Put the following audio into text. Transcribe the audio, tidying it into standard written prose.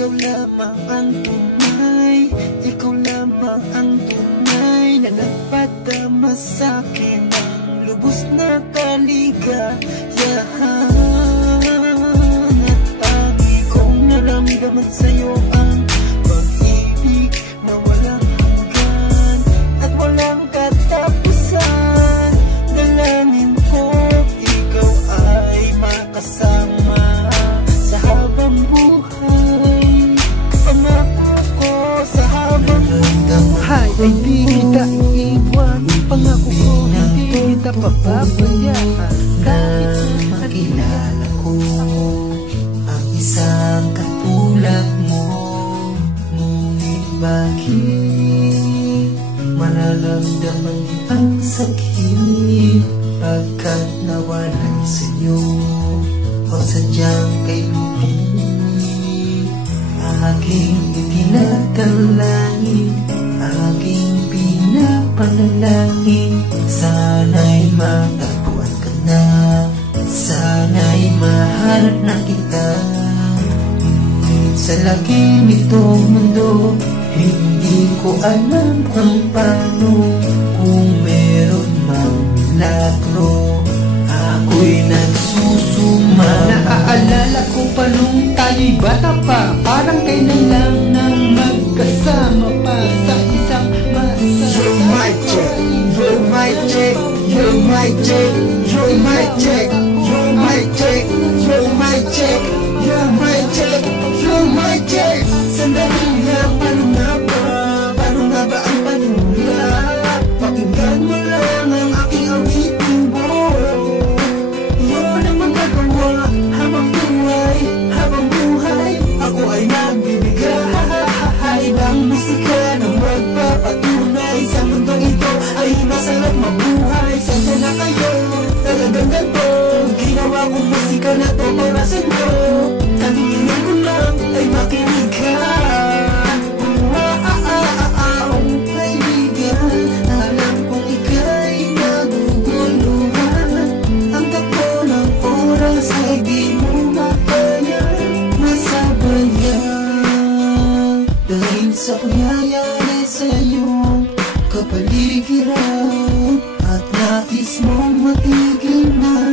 ikaw lamang ang tunay, ikaw lamang ang tunay na nagpadama sa'kin ng lubos na kaligayahan. At lagi kong naramdaman sa'yo ang pag-ibig na walang hanggan at walang katapusan. Dalangin ko ikaw ay makasama sa habang buhay. Pangako ko sa habang buhay ay di kita iiwan. Pangako ko hindi kita papabayaan. Kahit na makilala ko ang isang katulad mo, ngunit bakit mararamdaman din ang sakit pagkat nawalan sa'yo o sadyang kay lupin. Aking itinadalangin, aking pinapanalangin, sana'y matagpuan ka na, sana'y mahanap na kita. Sa laki nitong mundo, hindi ko alam kung paano, kung meron mang milagro, ako'y nagsusuma. Naaalala ko pa nung tayo'y bata pa, parang kailan lang nang magkasama pa sa isang masa. You're my check, you're my check, you're my check, you're my check, you're my check, you're my check, you're my check, you're my check. Sandali nga, paano nga ba? Paano nga ba ang panula? Pakinggan mo lang ang aking awiting buo. Yun ang magagawa habang buhay, ako ay nagbibigay ng musika na magpapatunay sa mundong ito ay masarap mabuhay. Saan na kayo? Talagang ganito, ginawa kong musika na to para sa'yo. Tanginan ko lang ay makinig ka. Kaibigan, alam kong ika'y naguguluhan. Ang takbo ng oras ay di mo makaya masabayan. Dahil sa pangyayari sa iyong kapaligiran, at nais mong matigil na